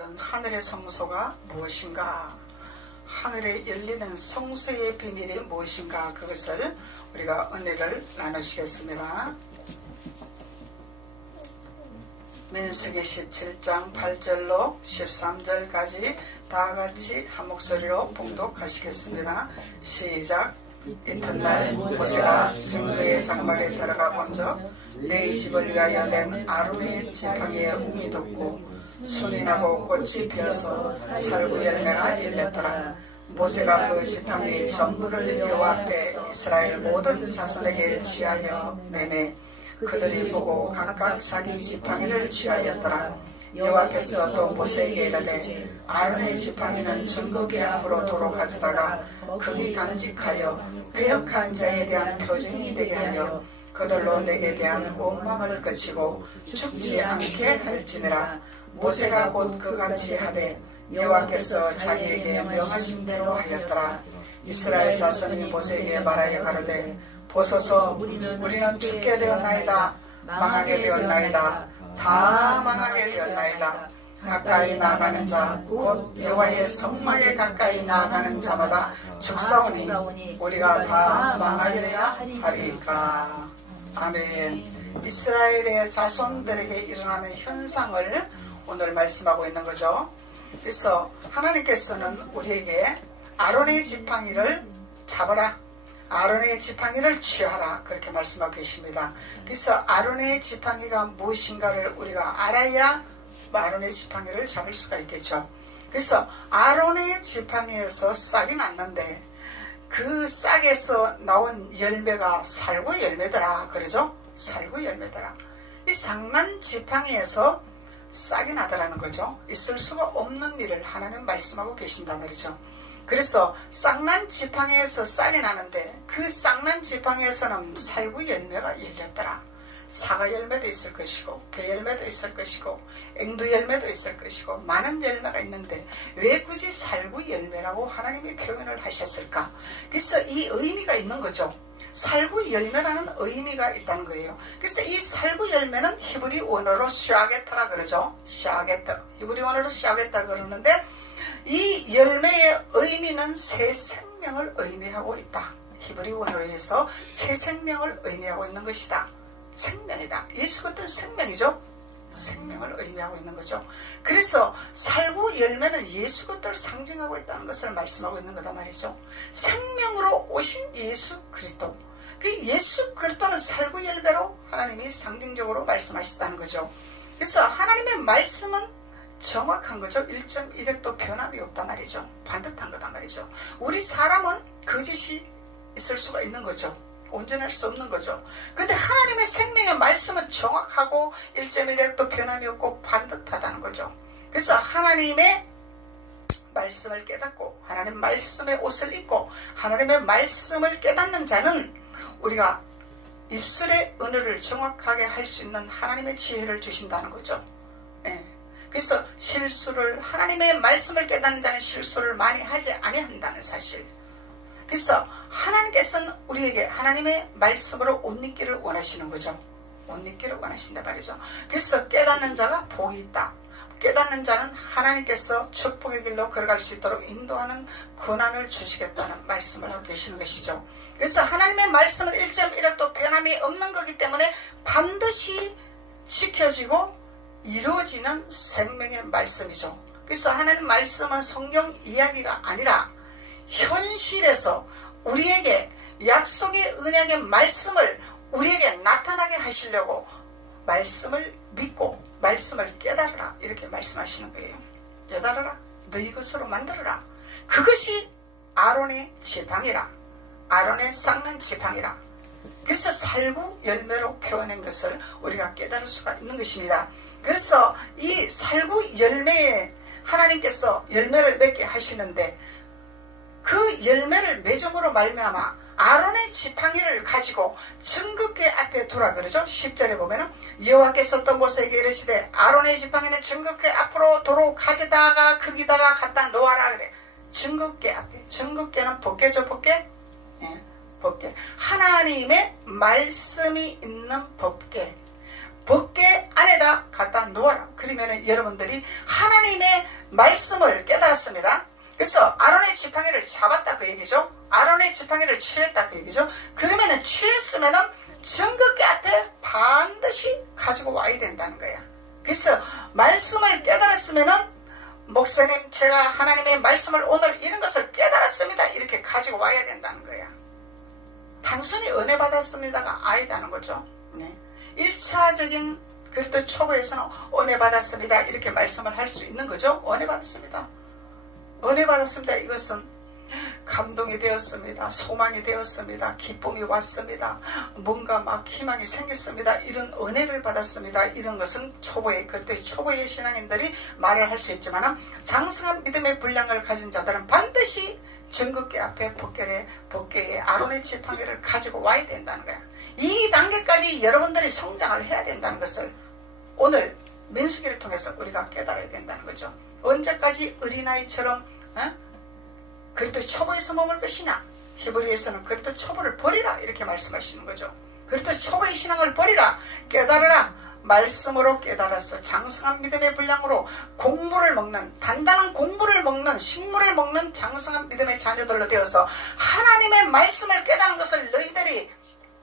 그런 하늘의 성소가 무엇인가? 하늘에 열리는 성소의 비밀이 무엇인가? 그것을 우리가 은혜를 나누시겠습니다. 민수기 17장 8절로 13절까지 다같이 한 목소리로 봉독하시겠습니다. 시작. 이튿날 모세가 증거의 장막에 들어가 본즉 내 집을 위하여 낸 아론의 지팡이에 움이 돋고 순이 나고 꽃이 피어서 살구 열매가 열렸더라. 모세가 그 지팡이 전부를 여호와 앞에 이스라엘 모든 자손에게 취하여 내매 그들이 보고 각각 자기 지팡이를 취하였더라. 여호와께서 또 모세에게 이르되 아론의 지팡이는 증거궤 앞으로 도로 가져다가 극이 간직하여 배역한 자에 대한 표징이 되게 하여 그들로 내게 대한 원망을 그치고 죽지 않게 할지니라. 모세가 곧 그같이 하되 여호와께서 자기에게 명하신 대로 하였더라. 이스라엘 자손이 모세에게 말하여 가로되 보소서 우리는 죽게 되었나이다. 망하게 되었나이다. 다 망하게 되었나이다. 가까이 나아가는 자 곧 여호와의 성막에 가까이 나아가는 자마다 죽사오니 우리가 다 망하여야 하리까. 아멘. 이스라엘의 자손들에게 일어나는 현상을 오늘 말씀하고 있는 거죠. 그래서 하나님께서는 우리에게 아론의 지팡이를 잡아라, 아론의 지팡이를 취하라, 그렇게 말씀하고 계십니다. 그래서 아론의 지팡이가 무엇인가를 우리가 알아야 아론의 지팡이를 잡을 수가 있겠죠. 그래서 아론의 지팡이에서 싹이 났는데 그 싹에서 나온 열매가 살구 열매더라, 그러죠? 살구 열매더라. 이 싹난 지팡이에서 싹이 나더라는 거죠. 있을 수가 없는 일을 하나님 말씀하고 계신단 말이죠. 그래서 싹난 지팡이에서 싹이 나는데 그 싹난 지팡이에서는 살구 열매가 열렸더라. 사과 열매도 있을 것이고 배 열매도 있을 것이고 앵두 열매도 있을 것이고 많은 열매가 있는데 왜 굳이 살구 열매라고 하나님이 표현을 하셨을까? 그래서 이 의미가 있는 거죠. 살구 열매라는 의미가 있다는 거예요. 그래서 이 살구 열매는 히브리 원어로 샤게트라 그러죠. 샤게트. 히브리 원어로 샤게트라 그러는데 이 열매의 의미는 새 생명을 의미하고 있다. 히브리 원어로 해서 새 생명을 의미하고 있는 것이다. 생명이다. 예수 그리스도는 생명이죠. 생명을 의미하고 있는 거죠. 그래서 살구 열매는 예수 그리스도를 상징하고 있다는 것을 말씀하고 있는 거다 말이죠. 생명으로 오신 예수 그리스도. 그 예수 그리스도는 살구 열매로 하나님이 상징적으로 말씀하셨다는 거죠. 그래서 하나님의 말씀은 정확한 거죠. 1.1획도 변함이 없단 말이죠. 반듯한 거단 말이죠. 우리 사람은 거짓이 있을 수가 있는 거죠. 온전할 수 없는 거죠. 근데 하나님의 생명의 말씀은 정확하고 1.1획도 변함이 없고 반듯하다는 거죠. 그래서 하나님의 말씀을 깨닫고 하나님 말씀의 옷을 입고 하나님의 말씀을 깨닫는 자는 우리가 입술의 언어를 정확하게 할 수 있는 하나님의 지혜를 주신다는 거죠. 예. 그래서 실수를 하나님의 말씀을 깨닫는 자는 실수를 많이 하지 아니한다는 사실. 그래서 하나님께서는 우리에게 하나님의 말씀으로 옷 입기를 원하시는 거죠. 옷 입기를 원하신다 말이죠. 그래서 깨닫는 자가 복이 있다. 깨닫는 자는 하나님께서 축복의 길로 걸어갈 수 있도록 인도하는 권한을 주시겠다는 말씀을 하고 계시는 것이죠. 그래서 하나님의 말씀은 1.1획도 변함이 없는 거기 때문에 반드시 지켜지고 이루어지는 생명의 말씀이죠. 그래서 하나님 말씀은 성경 이야기가 아니라 현실에서 우리에게 약속의 언약의 말씀을 우리에게 나타나게 하시려고 말씀을 믿고 말씀을 깨달으라 이렇게 말씀하시는 거예요. 깨달으라. 너희 것으로 만들어라. 그것이 아론의 지팡이라. 아론의 싹난 지팡이라. 그래서 살구 열매로 표현한 것을 우리가 깨달을 수가 있는 것입니다. 그래서 이 살구 열매에 하나님께서 열매를 맺게 하시는데 그 열매를 맺음으로 말미암아 아론의 지팡이를 가지고 증거궤 앞에 두라 그러죠. 10절에 보면은 여호와께서 또 모세에게 이르시되 아론의 지팡이는 증거궤 앞으로 도로 가져다가 거기다가 갖다 놓아라 그래. 증거궤 앞에. 증거궤는 법궤죠. 법궤. 예, 법궤. 하나님의 말씀이 있는 법궤. 법궤 안에다 갖다 놓아라. 그러면은 여러분들이 하나님의 말씀을 깨달았습니다. 그래서 아론의 지팡이를 잡았다 그 얘기죠. 아론의 지팡이를 취했다 그 얘기죠. 그러면은 취했으면은 정극계 앞에 반드시 가지고 와야 된다는 거야. 그래서 말씀을 깨달았으면은 목사님 제가 하나님의 말씀을 오늘 이런 것을 깨달았습니다 이렇게 가지고 와야 된다는 거야. 단순히 은혜 받았습니다가 아니다는 거죠. 네. 1차적인 그래도 초보에서는 은혜 받았습니다 이렇게 말씀을 할 수 있는 거죠. 은혜 받았습니다. 은혜 받았습니다. 이것은 감동이 되었습니다. 소망이 되었습니다. 기쁨이 왔습니다. 뭔가 막 희망이 생겼습니다. 이런 은혜를 받았습니다. 이런 것은 초보의 그때 초보의 신앙인들이 말을 할 수 있지만 장성한 믿음의 분량을 가진 자들은 반드시 정극계 앞에 법궤에 아론의 지팡이를 가지고 와야 된다는 거야. 이 단계까지 여러분들이 성장을 해야 된다는 것을 오늘 민수기를 통해서 우리가 깨달아야 된다는 거죠. 언제까지 어린아이처럼 그리스도 초보에서 머물 것이냐. 히브리에서는 그리스도 초보를 버리라 이렇게 말씀하시는 거죠. 그리스도 초보의 신앙을 버리라. 깨달으라. 말씀으로 깨달아서 장성한 믿음의 분량으로 곡물을 먹는 단단한 곡물을 먹는 식물을 먹는 장성한 믿음의 자녀들로 되어서 하나님의 말씀을 깨달은 것을 너희들이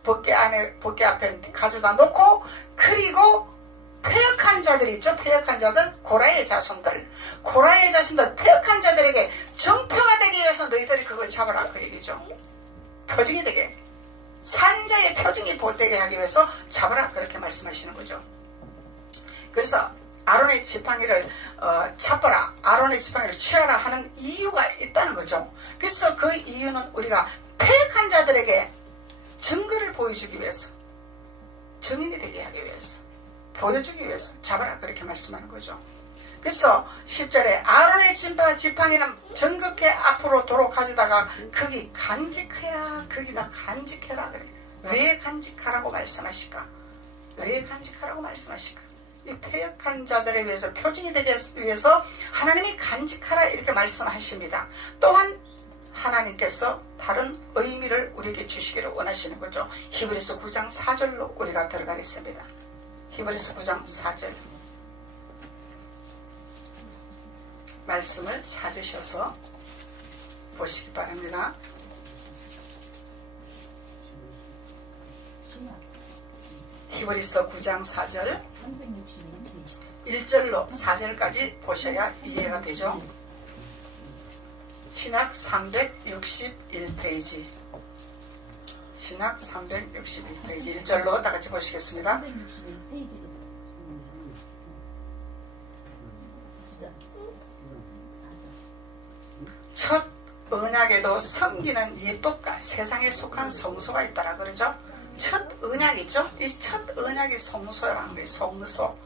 법궤 앞에 가져다 놓고 그리고 패역한 자들이 있죠. 패역한 자들 고라의 자손들 패역한 자들에게 정표가 되기 위해서 너희들이 그걸 잡아라 그 얘기죠. 표징이 되게 산자의 표징이 보되게 하기 위해서 잡아라 그렇게 말씀하시는 거죠. 그래서 아론의 지팡이를 잡아라 아론의 지팡이를 취하라 하는 이유가 있다는 거죠. 그래서 그 이유는 우리가 패역한 자들에게 증거를 보여주기 위해서 증인이 되게 하기 위해서 보여주기 위해서 잡아라 그렇게 말씀하는 거죠. 그래서 10절에 아론의 지팡이는 정극계 앞으로 도로 가져다가 거기 간직해라 거기다 간직해라 그래. 왜 간직하라고 말씀하실까? 왜 간직하라고 말씀하실까? 이 패역한 자들에 위해서 표징이 되기 위해서 하나님이 간직하라 이렇게 말씀하십니다. 또한 하나님께서 다른 의미를 우리에게 주시기를 원하시는 거죠. 히브리서 9장 4절로 우리가 들어가겠습니다. 히브리서 9장 4절 말씀을 찾으셔서 보시기 바랍니다. 히브리서 9장 4절 1절로 4절까지 보셔야 이해가 되죠. 신약 361페이지 신약 361페이지 1절로 다같이 보시겠습니다. 첫 언약에도 섬기는 율법과 세상에 속한 성소가 있다라 그러죠. 첫 언약이죠. 이 첫 언약이 성소라는 거예요. 성소.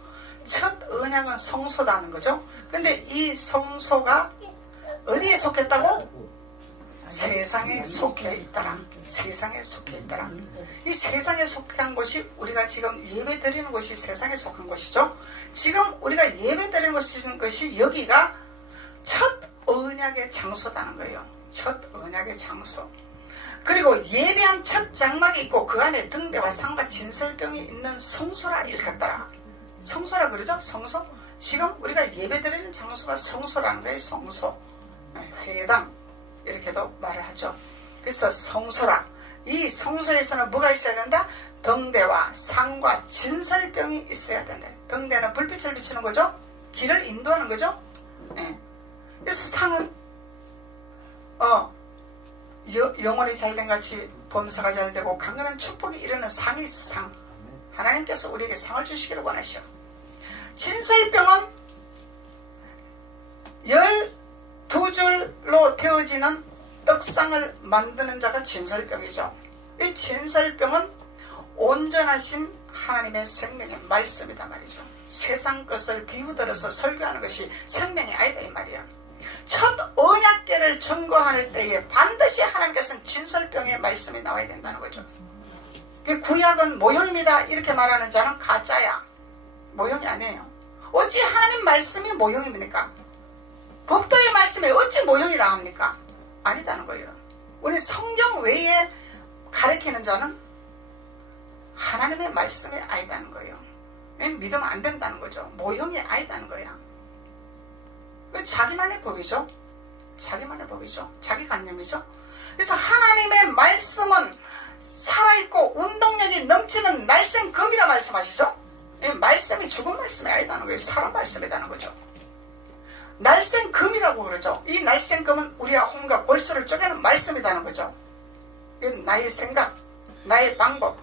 첫 언약은 성소라는 거죠. 근데 이 성소가 어디에 속했다고? 세상에 속해 있다라. 세상에 속해 있다라. 이 세상에 속한 곳이 우리가 지금 예배 드리는 곳이 세상에 속한 곳이죠. 지금 우리가 예배 드리는 것이 여기가 첫 언약의 장소다는 거예요. 첫 언약의 장소. 그리고 예배한 첫 장막이 있고 그 안에 등대와 상과 진설병이 있는 성소라 일컫더라. 성소라 그러죠? 성소. 지금 우리가 예배 드리는 장소가 성소라는 거예요. 성소. 회당 이렇게도 말을 하죠. 그래서 성소라. 이 성소에서는 뭐가 있어야 된다? 등대와 상과 진설병이 있어야 된다. 등대는 불빛을 비추는 거죠. 길을 인도하는 거죠. 그래서 상은 영혼이 잘된 같이 범사가 잘되고 강건한 축복이 이르는 상이 상. 하나님께서 우리에게 상을 주시기를 원하시오. 진설병은 12줄로 되어지는 떡상을 만드는 자가 진설병이죠. 이 진설병은 온전하신 하나님의 생명의 말씀이다 말이죠. 세상 것을 비우들어서 설교하는 것이 생명이 아니다 이 말이야. 첫 언약궤를 증거할 때에 반드시 하나님께서는 진설병의 말씀이 나와야 된다는 거죠. 구약은 모형입니다 이렇게 말하는 자는 가짜야. 모형이 아니에요. 어찌 하나님 말씀이 모형입니까? 법도의 말씀이 어찌 모형이라 합니까? 아니다는 거예요. 우리 성경 외에 가르치는 자는 하나님의 말씀이 아니다는 거예요. 믿으면 안 된다는 거죠. 모형이 아니다는 거야. 자기만의 법이죠. 자기만의 법이죠. 자기 관념이죠. 그래서 하나님의 말씀은 살아있고 운동력이 넘치는 날쌘금이라 말씀하시죠. 이 말씀이 죽은 말씀이 아니라는 거예요. 살아 말씀이라는 거죠. 날쌘금이라고 그러죠. 이 날쌘금은 우리가 혼과 골수를 쪼개는 말씀이라는 거죠. 이건 나의 생각, 나의 방법,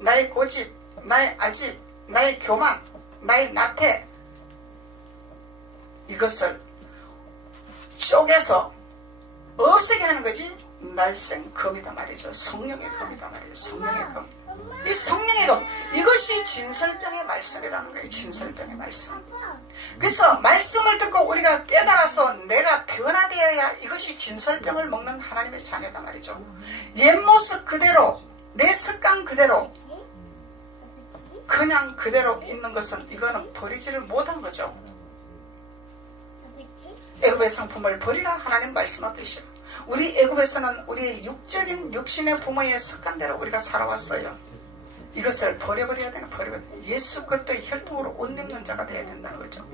나의 고집, 나의 아집, 나의 교만, 나의 나태, 이것을 쪼개서 없애게 하는 거지. 날쌘금이다 말이죠. 성령의 금이다 말이죠. 성령의 금. 이 성령의 금, 이것이 진설병의 말씀이라는 거예요. 진설병의 말씀. 그래서 말씀을 듣고 우리가 깨달아서 내가 변화되어야 이것이 진설병을 먹는 하나님의 자녀다 말이죠. 옛 모습 그대로, 내 습관 그대로, 그냥 그대로 있는 것은 이거는 버리지를 못한 거죠. 애굽의 상품을 버리라 하나님 말씀하고 계시죠. 우리 애굽에서는 우리의 육적인 육신의 부모의 습관대로 우리가 살아왔어요. 이것을 버려버려야 되는, 예수 그리스도의 혈통으로 옷 입는 자가 되어야 된다는 거죠.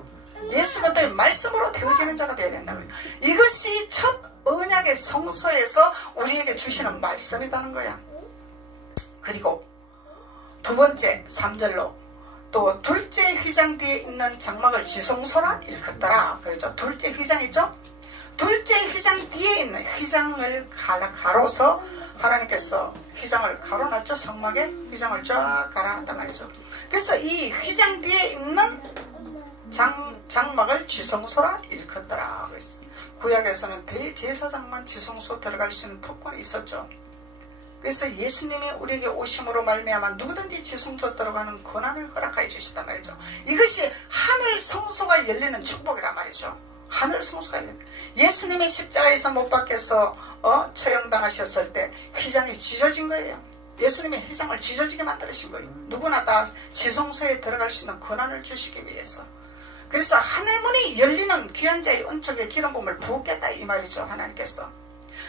예수 그리스도의 말씀으로 되어지는 자가 되어야 된다는 거예요. 이것이 첫 언약의 성소에서 우리에게 주시는 말씀이라는 거야. 그리고 두 번째 3절로 또 둘째 휘장 뒤에 있는 장막을 지성소라 일컫더라. 그렇죠. 둘째 휘장 있죠. 둘째 휘장 뒤에 있는 휘장을 가로서 하나님께서 휘장을 가로놨죠. 성막에 휘장을 쫙 가로놨단 말이죠. 그래서 이 휘장 뒤에 있는 장막을 지성소라 일컫더라. 구약에서는 대제사장만 지성소 들어갈 수 있는 특권이 있었죠. 그래서 예수님이 우리에게 오심으로 말미암아 누구든지 지성소 들어가는 권한을 허락하여 주시단 말이죠. 이것이 하늘 성소가 열리는 축복이란 말이죠. 하늘 성소가 열리는. 예수님이 십자가에서 못 박혀서 처형당하셨을 때 휘장이 찢어진 거예요. 예수님이 휘장을 찢어지게 만드신 거예요. 누구나 다 지성소에 들어갈 수 있는 권한을 주시기 위해서. 그래서 하늘문이 열리는 귀한 자의 은총의 기름 부음을 부었겠다 이 말이죠. 하나님께서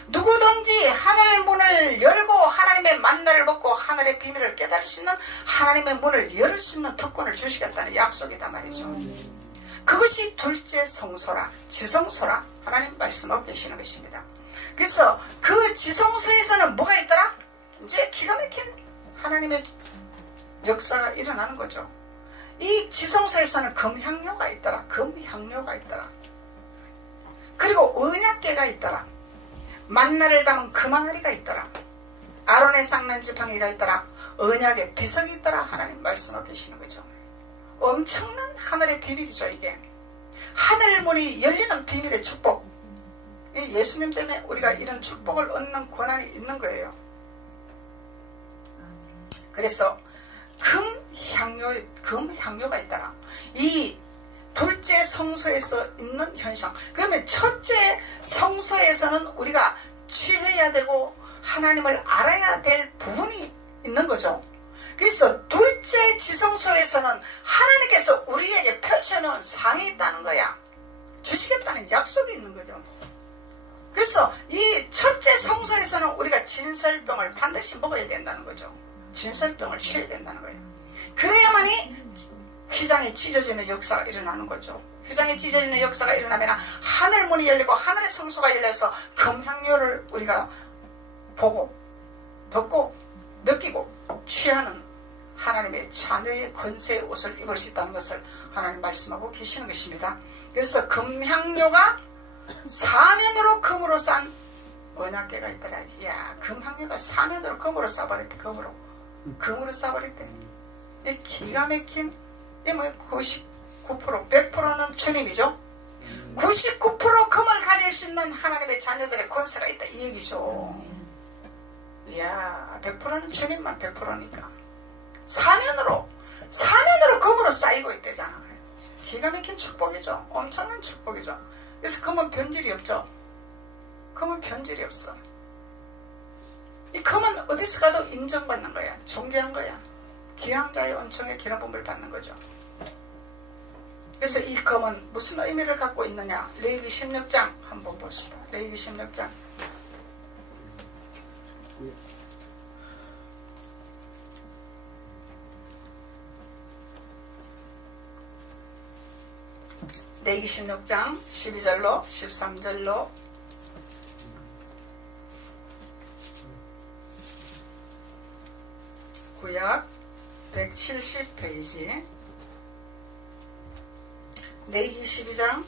누구든지 하늘 문을 열고 하나님의 만나를 먹고 하늘의 비밀을 깨달을 수 있는 하나님의 문을 열 수 있는 특권을 주시겠다는 약속이다 말이죠. 그것이 둘째 성소라, 지성소라 하나님 말씀하고 계시는 것입니다. 그래서 그 지성소에서는 뭐가 있더라? 이제 기가 막힌 하나님의 역사가 일어나는 거죠. 이 지성소에서는 금향료가 있더라. 금향료가 있더라. 그리고 언약궤가 있더라. 만나를 담은 금항아리가 있더라. 아론의 쌍난 지팡이가 있더라. 언약의 비석이 있더라. 하나님 말씀하고 계시는 거죠. 엄청난 하늘의 비밀이죠. 이게 하늘문이 열리는 비밀의 축복. 이 예수님 때문에 우리가 이런 축복을 얻는 권한이 있는 거예요. 그래서 금향료가 있더라. 이 둘째 성소에서 있는 현상. 그러면 첫째 성소에서는 우리가 취해야 되고 하나님을 알아야 될 부분이 있는 거죠. 그래서 둘째 지성소에서는 하나님께서 우리에게 펼쳐놓은 상이 있다는 거야. 주시겠다는 약속이 있는 거죠. 그래서 이 첫째 성소에서는 우리가 진설병을 반드시 먹어야 된다는 거죠. 진설병을 취해야 된다는 거예요. 그래야만이 휘장이 찢어지는 역사가 일어나는 거죠. 휘장이 찢어지는 역사가 일어나면 하늘 문이 열리고 하늘의 성소가 열려서 금향료를 우리가 보고 듣고 느끼고 취하는 하나님의 자녀의 권세의 옷을 입을 수 있다는 것을 하나님 말씀하고 계시는 것입니다. 그래서 금향료가 사면으로 금으로 싼 언약궤가 있더라. 이야, 금향료가 사면으로 금으로 싸버렸대. 금으로 싸버렸대. 이 기가 막힌 99% 100%는 주님이죠. 99% 금을 가질 수 있는 하나님의 자녀들의 권세가 있다 이 얘기죠. 이야, 100%는 주님만 100%니까 사면으로 금으로 쌓이고 있대잖아. 기가 막힌 축복이죠. 엄청난 축복이죠. 그래서 금은 변질이 없죠. 금은 변질이 없어. 이 금은 어디서 가도 인정받는 거야. 존귀한 거야. 귀한 자의 은총의 기름 부음을 받는 거죠. 그래서 이 금은 무슨 의미를 갖고 있느냐. 레위기 16장 한번 봅시다. 레위기 16장. 레위기 16장 12절로 13절로 구약 170페이지 레위기 12장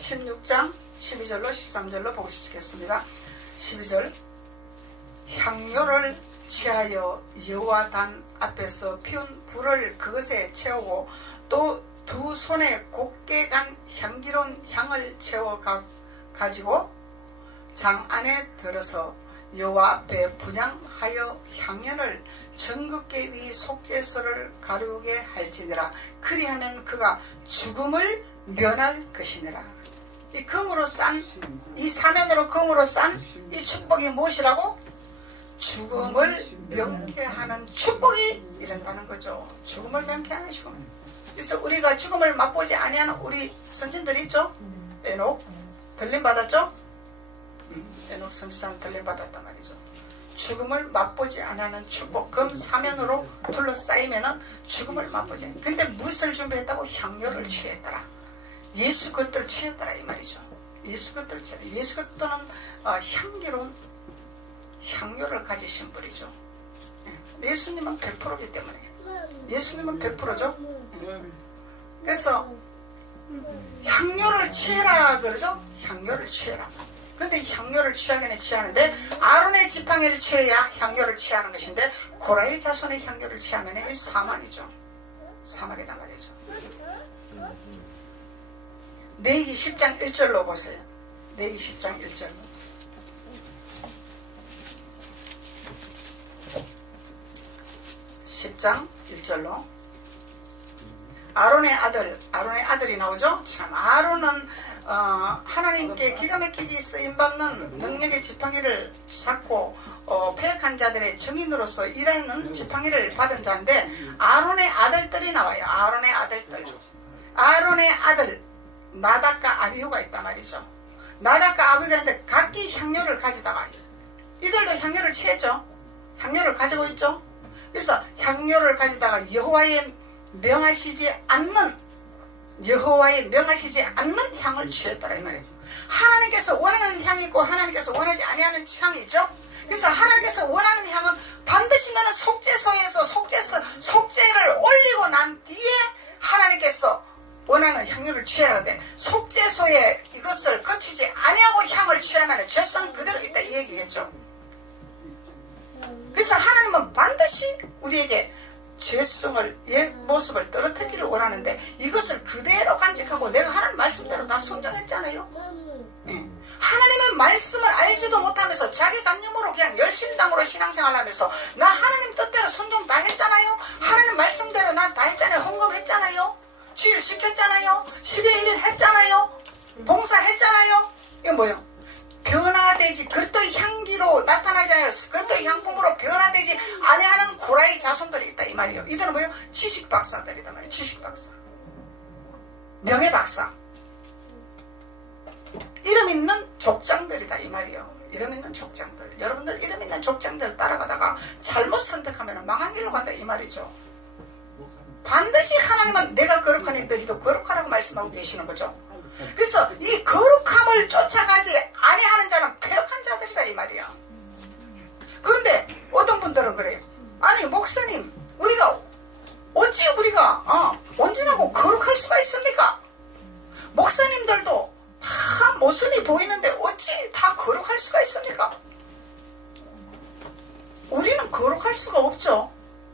16장 12절로 13절로 보시겠습니다. 12절 향료를 취하여 여호와 단 앞에서 피운 불을 그것에 채우고 또 두 손에 곱게 간 향기로운 향을 채워 가지고 장 안에 들어서 여호와 앞에 분향하여 향연을 정극계 위 속죄소를 가르게 할지니라. 그리하면 그가 죽음을 면할 것이니라. 이 금으로 싼, 이 사면으로 금으로 싼 이 축복이 무엇이라고? 죽음을 명쾌하는 축복이 이른다는 거죠. 죽음을 명쾌하는 축복. 그래서 우리가 죽음을 맛보지 아니하는 우리 선진들이 있죠. 에녹 들림 받았죠. 에녹 선지자는 들림 받았단 말이죠. 죽음을 맛보지 아니하는 축복. 금 사면으로 둘러싸이면은 죽음을 맛보지 않아요. 근데 무엇을 준비했다고? 향료를 취했더라. 예수 그리스도를 취했더라 이 말이죠. 예수 그리스도를 취했다. 예수 그리스도는 향기로운 향료를 가지신 분이죠. 예수님은 100%이기 때문에. 예수님은 100%죠. 그래서 향료를 취해라 그러죠. 향료를 취해라. 근데 향료를 취하기는 취하는데 아론의 지팡이를 취해야 향료를 취하는 것인데 고라의 자손의 향료를 취하면 사막이죠. 사막이다 말이죠. 레위기 10장 1절로 보세요. 레위기 10장 1절로. 10장 1절로 아론의 아들이 나오죠. 참 아론은 하나님께 기가 막히게 쓰임받는 능력의 지팡이를 잡고 패역한 자들의 증인으로서 일하는 지팡이를 받은 자인데 아론의 아들들이 나와요. 아론의 아들 나답과 아비후가 있단 말이죠. 나답과 아비후가 있는데 각기 향료를 가지다가 이들도 향료를 취했죠. 향료를 가지고 있죠. 그래서 향료를 가지다가 여호와의 명하시지 않는 향을 취했더라 이 말이에요. 하나님께서 원하는 향이 있고 하나님께서 원하지 아니하는 향이 있죠. 그래서 하나님께서 원하는 향은 반드시 나는 속죄소에서 속죄를 올리고 난 뒤에 하나님께서 원하는 향료를 취하는데 속죄소에 이것을 거치지 아니하고 향을 취하면 죄성 그대로 있다 이 얘기겠죠. 그래서 하나님은 반드시 우리에게 죄성을 모습을 떨어뜨리기를 원하는데 이것을 그대로 간직하고 내가 하나님 말씀대로 다 순종했잖아요. 하나님의 말씀을 알지도 못하면서 자기 간념으로 그냥 열심당으로 신앙생활하면서 나 하나님 뜻대로 순종 다 했잖아요. 하나님 말씀대로 난 다 했잖아요. 헌금했잖아요. 주일 지켰잖아요. 10의 1 했잖아요. 봉사했잖아요. 이거 뭐요? 변화되지 그리스도의 향기로 나타나지 않아요. 그리스도의 향품으로 변화되지 아니하는 고라의 자손들이 있다 이 말이에요. 이들은 뭐예요? 지식박사들이다 말이에요. 지식박사, 명예박사, 이름 있는 족장들이다 이 말이에요. 이름 있는 족장들. 여러분들 이름 있는 족장들 따라가다가 잘못 선택하면 망한 길로 간다 이 말이죠. 반드시 하나님은 내가 거룩하니 너희도 거룩하라고 말씀하고 계시는 거죠. 그래서 이 거룩함을 쫓아가지 아니하는 자는 패역한 자들이라 이 말이야. 그런데 어떤 분들은 그래요. 아니 목사님 어찌 우리가 온전하고 거룩할 수가 있습니까? 목사님들도 다 모순이 보이는데 어찌 다 거룩할 수가 있습니까? 우리는 거룩할 수가 없죠.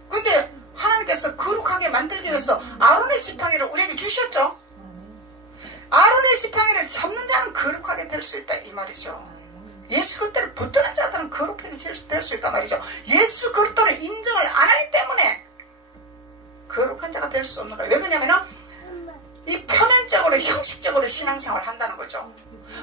근데 하나님께서 거룩하게 만들기 위해서 아론의 지팡이를 우리에게 주셨죠. 아론의 지팡이를 잡는 자는 거룩하게 될 수 있다 이 말이죠. 예수 그리스도를 붙드는 자들은 거룩하게 될 수 있단 말이죠. 예수 그리스도를 인정을 안 하기 때문에 거룩한 자가 될 수 없는 거예요. 왜 그러냐면은 이 표면적으로 형식적으로 신앙생활을 한다는 거죠.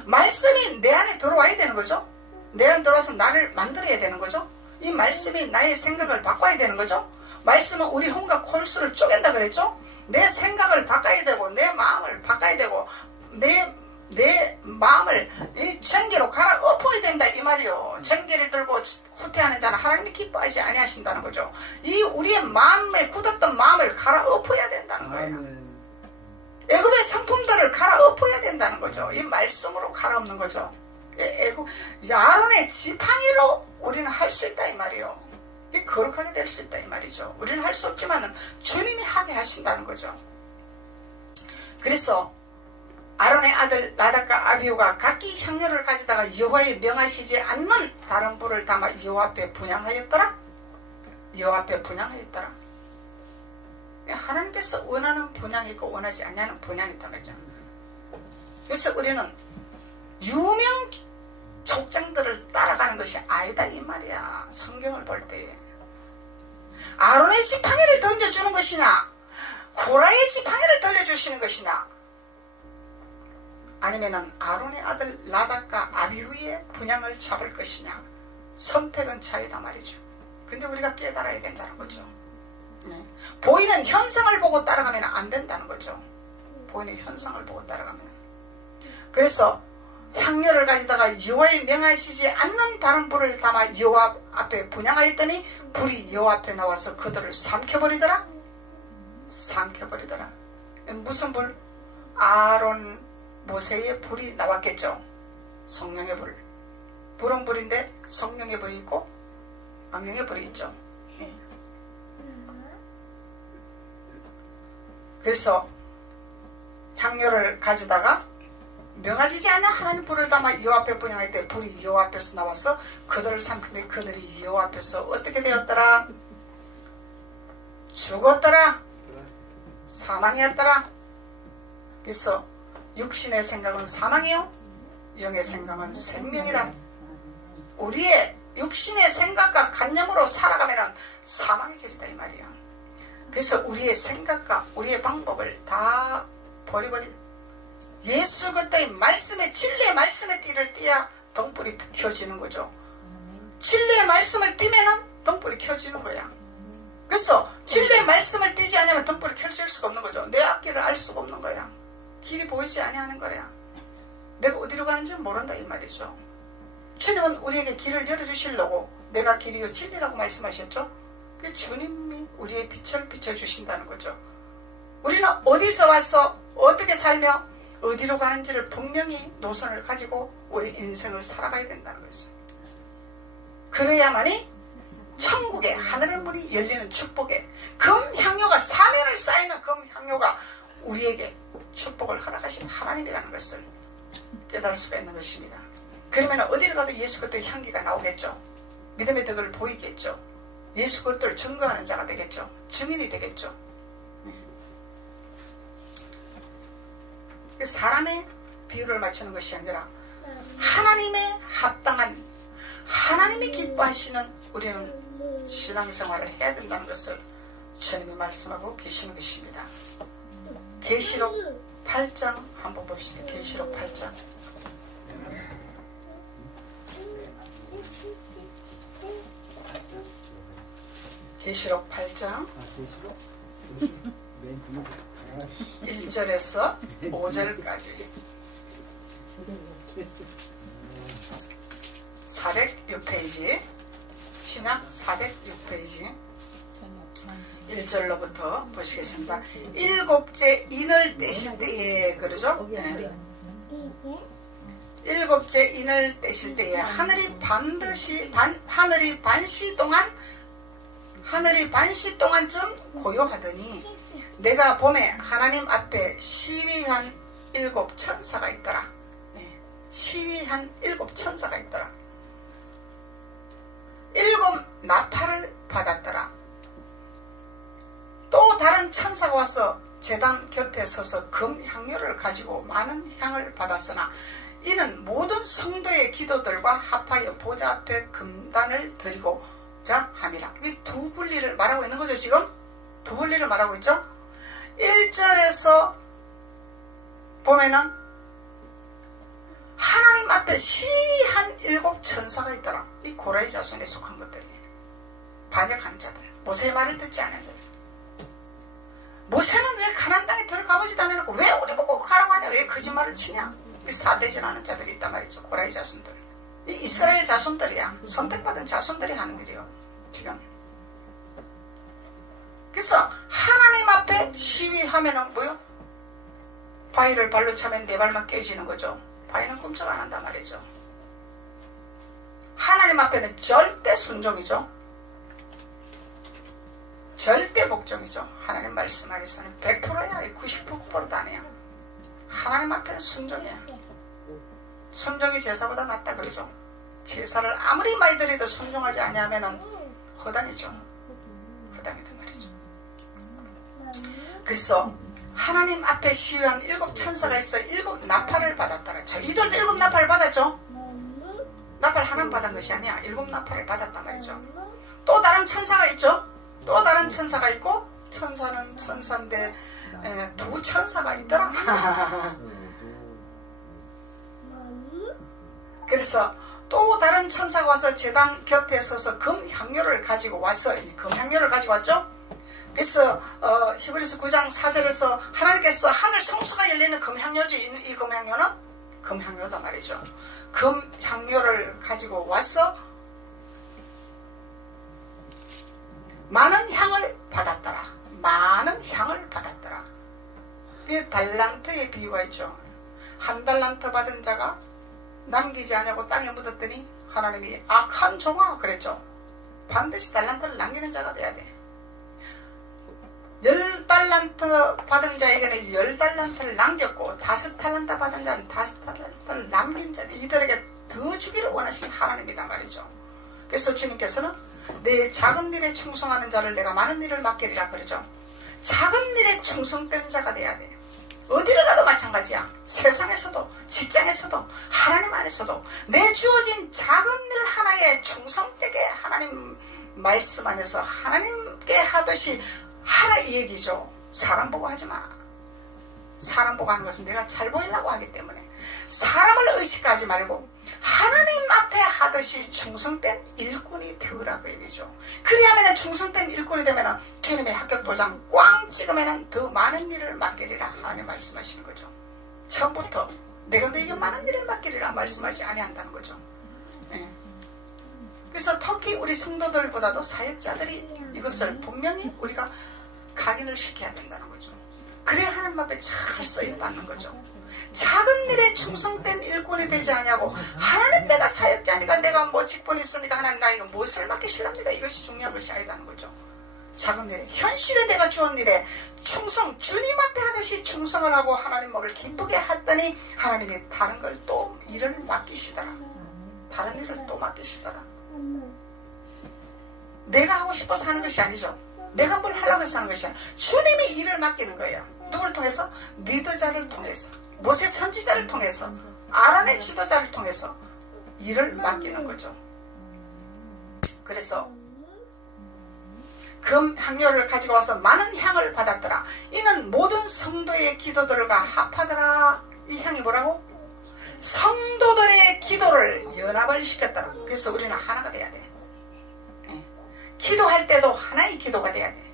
말씀이 내 안에 들어와야 되는 거죠. 내 안에 들어와서 나를 만들어야 되는 거죠. 이 말씀이 나의 생각을 바꿔야 되는 거죠. 말씀은 우리 혼과 골수를 쪼갠다 그랬죠. 내 생각을 바꿔야 되고 내 마음을 바꿔야 되고 내 마음을 이 전기로 갈아엎어야 된다 이 말이요. 전기를 들고 후퇴하는 자는 하나님이 기뻐하지 아니하신다는 거죠. 이 우리의 마음에 굳었던 마음을 갈아엎어야 된다는 거예요. 애굽의 상품들을 말씀으로 갈아엎는 거죠. 아론의 지팡이로 우리는 할 수 있다 이 말이에요. 거룩하게 될 수 있다 이 말이죠. 우리는 할 수 없지만 주님이 하게 하신다는 거죠. 그래서 아론의 아들 나답과 아비후가 각기 향료를 가져다가 여호와의 명하시지 않는 다른 불을 담아 여호와 앞에 분향하였더라. 여호와 앞에 분향하였더라. 하나님께서 원하는 분향이 있고 원하지 않냐는 분향이 있단 말이죠. 그래서 우리는 유명 족장들을 따라가는 것이 아니다 이 말이야. 성경을 볼 때 아론의 지팡이를 던져주는 것이냐, 고라의 지팡이를 돌려주시는 것이냐, 아니면은 아론의 아들 나답과 아비후의 분향을 잡을 것이냐, 선택은 자유다 말이죠. 근데 우리가 깨달아야 된다는 거죠. 네. 보이는 현상을 보고 따라가면 안 된다는 거죠. 보이는 현상을 보고 따라가면. 그래서 향료를 가지다가 여호와의 명하시지 않는 다른 불을 담아 여호와 앞에 분향하였더니 불이 여호와 앞에 나와서 그들을 삼켜버리더라. 삼켜버리더라. 무슨 불? 아론 모세의 불이 나왔겠죠. 성령의 불. 불은 불인데 성령의 불이 있고 악령의 불이 있죠. 그래서 향료를 가져다가 명하지 않는 하나님 불을 담아 여호와 앞에 분향할 때 불이 여호와 앞에서 나와서 그들을 삼키며 그들이 여호와 앞에서 어떻게 되었더라? 죽었더라. 사망이었더라. 그래서 육신의 생각은 사망이요 영의 생각은 생명이라. 우리의 육신의 생각과 관념으로 살아가면 사망의 길이다 이 말이야. 그래서 우리의 생각과 우리의 방법을 다 버리버리. 예수 그때의 말씀에 진리의 말씀에 띠를 띠야 등불이 켜지는 거죠. 진리의 말씀을 띠면은 등불이 켜지는 거야. 그래서 진리의 말씀을 띠지 않으면 등불이 켜질 수가 없는 거죠. 내 앞길을 알 수가 없는 거야. 길이 보이지 아니하는 거야. 내가 어디로 가는지 모른다 이 말이죠. 주님은 우리에게 길을 열어주시려고 내가 길이요 진리라고 말씀하셨죠. 그 주님이 우리의 빛을 비춰주신다는 거죠. 우리는 어디서 와서 어떻게 살며 어디로 가는지를 분명히 노선을 가지고 우리 인생을 살아가야 된다는 거죠. 그래야만이 천국의 하늘의 문이 열리는 축복에 금향료가 사면을 쌓이는 금향료가 우리에게 축복을 허락하신 하나님이라는 것을 깨달을 수가 있는 것입니다. 그러면 어디를 가도 예수 그리스도의 향기가 나오겠죠. 믿음의 덕을 보이겠죠. 예수 그리스도를 증거하는 자가 되겠죠. 증인이 되겠죠. 사람의 비유를 맞추는 것이 아니라 하나님의 합당한 하나님이 기뻐하시는 우리는 신앙생활을 해야 된다는 것을 주님이 말씀하고 계시는 것입니다. 계시록 8장 한번 봅시다. 계시록 8장. 계시록 8장 1절에서 5절까지 406페이지 신약 406페이지 1절로부터 보시겠습니다. 일곱째 인을 떼실 때에 그러죠? 네. 일곱째 인을 떼실 때에 하늘이 반시 동안쯤 고요하더니 내가 봄에 하나님 앞에 시위한 7 천사가 있더라. 네. 시위한 7 천사가 있더라. 7 나팔을 받았더라. 또 다른 천사가 와서 제단 곁에 서서 금향료를 가지고 많은 향을 받았으나 이는 모든 성도의 기도들과 합하여 보좌 앞에 금단을 드리고자 함이라. 이 두 분리를 말하고 있는 거죠. 지금 두 분리를 말하고 있죠. 1절에서 보면은 하나님 앞에 시한 7 천사가 있더라. 이 고라의 자손에 속한 것들이에요. 반역한 자들, 모세의 말을 듣지 않은 자들. 모세는 왜 가나안 땅에 들어가보지도 않아놓고 왜 우리 보고 가라고 하냐, 왜 거짓말을 치냐. 이 사대질 하는 자들이 있단 말이죠. 고라의 자손들. 이 이스라엘 자손들이야. 선택받은 자손들이 하는 일이요 지금. 그래서 하나님 앞에 시위하면은 뭐요? 바위를 발로 차면 네 발만 깨지는 거죠. 바위는 꿈쩍 안 한단 말이죠. 하나님 앞에는 절대 순종이죠. 절대 복종이죠. 하나님 말씀 안에서는 100%야. 99%도 아니에요. 하나님 앞에는 순종이야. 순종이 제사보다 낫다 그러죠. 제사를 아무리 많이 드려도 순종하지 아니하면은 허당이죠. 허당이다 말이죠. 그래서 하나님 앞에 시위한 7 천사가 있어 7 나팔을 받았더라. 자, 이들도 7 나팔을 받았죠. 나팔 하나만 받은 것이 아니야. 7 나팔을 받았단 말이죠. 또 다른 천사가 있죠. 또 다른 천사가 있고, 천사는 천사인데 2 천사가 있더라. 그래서 또 다른 천사가 와서 제단 곁에 서서 금향료를 가지고 왔어. 금향료를 가지고 왔죠. 그래서 히브리서 9장 4절에서 하나님께서 하늘 성수가 열리는 금향료지. 이 금향료는 금향료다 말이죠. 금향료를 가지고 와서 많은 향을 받았더라. 많은 향을 받았더라. 이 달란트의 비유가 있죠. 1 달란트 받은 자가 남기지 않냐고 땅에 묻었더니 하나님이 악한 종아 그랬죠. 반드시 달란트를 남기는 자가 돼야 돼. 10달란트 받은 자에게는 10달란트를 남겼고 5 달란트 받은 자는 5 달란트를 남긴 자, 이들에게 더 주기를 원하신 하나님이다 말이죠. 그래서 주님께서는 내 작은 일에 충성하는 자를 내가 많은 일을 맡기리라 그러죠. 작은 일에 충성된 자가 돼야 돼. 어디를 가도 마찬가지야. 세상에서도 직장에서도 하나님 안에서도 내 주어진 작은 일 하나에 충성되게 하나님 말씀 안에서 하나님께 하듯이 하라 이 얘기죠. 사람 보고 하지 마. 사람 보고 하는 것은 내가 잘 보이려고 하기 때문에 사람을 의식하지 말고 하나님 앞에 하듯이 충성된 일꾼이 되으라고 얘기죠. 그리하면 충성된 일꾼이 되면 주님의 합격 도장 꽝 찍으면 더 많은 일을 맡기리라 하나님 말씀하시는 거죠. 처음부터 내가 너에게 많은 일을 맡기리라 말씀하지 아니한다는 거죠. 네. 그래서 특히 우리 성도들보다도 사역자들이 이것을 분명히 우리가 각인을 시켜야 된다는 거죠. 그래야 하나님 앞에 잘 쓰임받는 거죠. 작은 일에 충성된 일꾼이 되지 않냐고. 하나님 내가 사역자니까 내가 뭐 직분이 있으니까 하나님 나 이거 무엇을 맡기실랍니까? 이것이 중요한 것이 아니다는 거죠. 작은 일에 현실에 내가 주은 일에 충성 주님 앞에 하듯이 충성을 하고 하나님 목을 기쁘게 했더니 하나님이 다른 걸 또 일을 맡기시더라. 다른 일을 또 맡기시더라. 내가 하고 싶어서 하는 것이 아니죠. 내가 뭘 하려고 해서 하는 것이 아니야. 주님이 일을 맡기는 거예요. 누구를 통해서? 리더자를 통해서, 모세 선지자를 통해서, 아론의 지도자를 통해서 일을 맡기는 거죠. 그래서 금 향료를 가지고 와서 많은 향을 받았더라. 이는 모든 성도의 기도들과 합하더라. 이 향이 뭐라고? 성도들의 기도를 연합을 시켰더라. 그래서 우리는 하나가 돼야 돼. 기도할 때도 하나의 기도가 돼야 돼.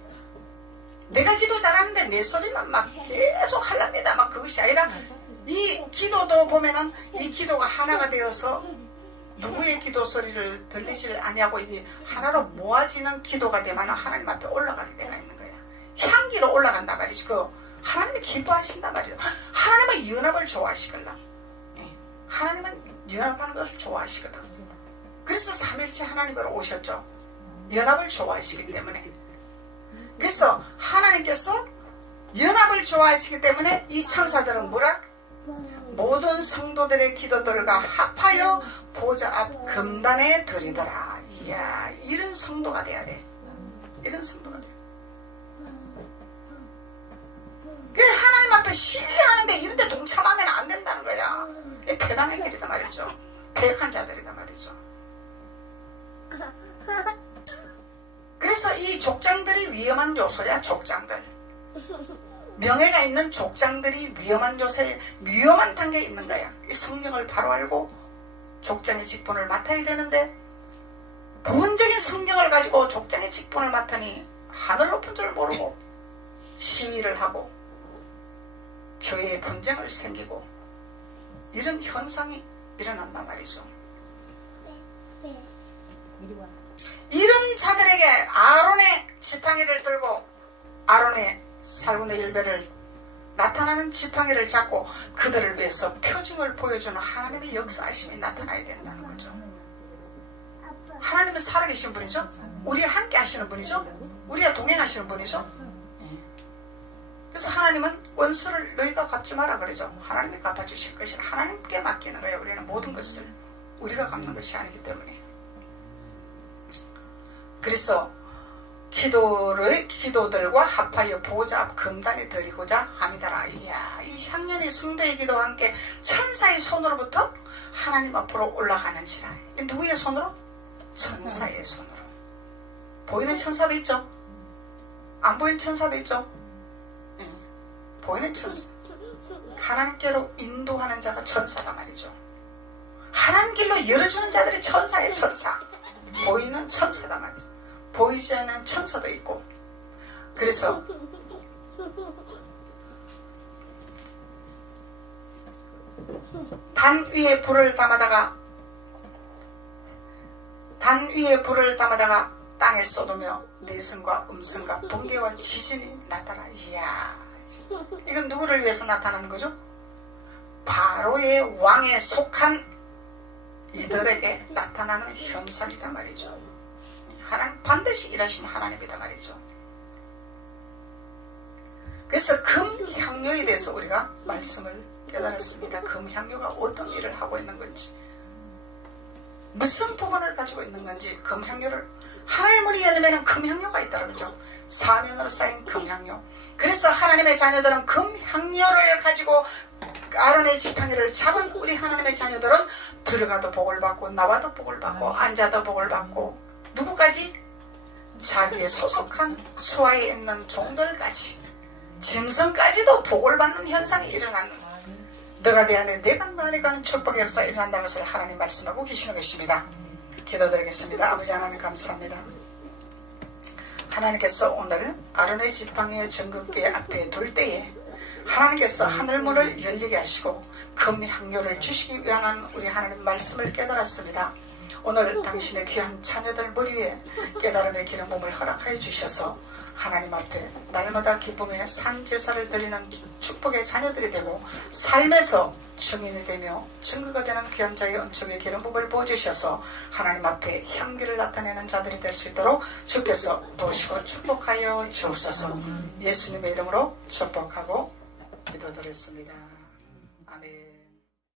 내가 기도 잘하는데 내 소리만 막 계속 하랍니다. 막 그것이 아니라 이 기도도 보면은 이 기도가 하나가 되어서 누구의 기도 소리를 들리질 아니하고 이게 하나로 모아지는 기도가 되면 하나님 앞에 올라가게 되어 있는 거야. 향기로 올라간단 말이지. 그 하나님이 기뻐하신단 말이죠. 하나님은 연합을 좋아하시거든. 하나님은 연합하는 것을 좋아하시거든. 그래서 삼일째 하나님으로 오셨죠. 연합을 좋아하시기 때문에. 그래서 하나님께서 연합을 좋아하시기 때문에 이 천사들은 뭐라? 모든 성도들의 기도들과 합하여 보좌 앞 금단에 드리더라. 이야, 이런 성도가 돼야 돼. 이런 성도가 돼. 하나님 앞에 시위하는데 이런 데 동참하면 안 된다는 거야. 배반의 길이다 말이죠. 배역한 자들이다 말이죠. 그래서 이 족장들이 위험한 요소야. 족장들, 명예가 있는 족장들이 위험한 요소에 위험한 단계에 있는 거야. 이 성경을 바로 알고 족장의 직분을 맡아야 되는데 부분적인 성경을 가지고 족장의 직분을 맡으니 하늘 높은 줄 모르고 시위를 하고 교회에 분쟁을 생기고 이런 현상이 일어난단 말이죠. 이런 자들에게 아론의 지팡이를 들고 아론의 살구의 일배를 나타나는 지팡이를 잡고 그들을 위해서 표징을 보여주는 하나님의 역사하심이 나타나야 된다는 거죠. 하나님은 살아계신 분이죠. 우리와 함께 하시는 분이죠. 우리와 동행하시는 분이죠. 그래서 하나님은 원수를 너희가 갚지 마라 그러죠. 하나님이 갚아주실 것이라 하나님께 맡기는 거예요. 우리는 모든 것을 우리가 갚는 것이 아니기 때문에. 그래서 기도들과 합하여 보좌 앞 금단에 드리고자 함이더라. 이야, 이 향년의 성도의 기도와 함께 천사의 손으로부터 하나님 앞으로 올라가는지라. 이 누구의 손으로? 천사의 손으로. 보이는 천사도 있죠. 안 보이는 천사도 있죠. 보이는 천사. 하나님께로 인도하는 자가 천사다 말이죠. 하나님 길로 열어주는 자들이 천사예요. 천사. 보이는 천사다 말이죠. 보이지 않는 천사도 있고. 그래서 단 위에 불을 담아다가 땅에 쏟으며 내성과 음성과 번개와 지진이 나타나. 이야, 이건 누구를 위해서 나타나는 거죠? 바로의 왕에 속한 이들에게 나타나는 현상이다 말이죠. 하나님 반드시 일하시는 하나님이다 말이죠. 그래서 금향료에 대해서 우리가 말씀을 깨달았습니다. 금향료가 어떤 일을 하고 있는 건지, 무슨 부분을 가지고 있는 건지. 금향료를 하늘 문이 열리면 금향료가 있다는 거죠. 사면으로 쌓인 금향료. 그래서 하나님의 자녀들은 금향료를 가지고 아론의 지팡이를 잡은 우리 하나님의 자녀들은 들어가도 복을 받고 나와도 복을 받고 앉아도 복을 받고, 누구까지? 자기의 소속한 수하에 있는 종들까지, 짐승까지도 복을 받는 현상이 일어나는, 너가 내 안에 내가 너 안에 가는 축복의 역사가 일어난다는 것을 하나님 말씀하고 계시는 것입니다. 기도드리겠습니다. 아버지 하나님 감사합니다. 하나님께서 오늘 아론의 지팡이의 정금궤 앞에 둘 때에 하나님께서 하늘문을 열리게 하시고 금향료를 주시기 위한 우리 하나님 말씀을 깨달았습니다. 오늘 당신의 귀한 자녀들 머리 위에 깨달음의 기름 부음을 허락하여 주셔서 하나님 앞에 날마다 기쁨의 산제사를 드리는 축복의 자녀들이 되고 삶에서 증인이 되며 증거가 되는 귀한 자의 은총의 기름 부음을 부어주셔서 하나님 앞에 향기를 나타내는 자들이 될 수 있도록 주께서 도우시고 축복하여 주옵소서. 예수님의 이름으로 축복하고 기도드렸습니다. 아멘.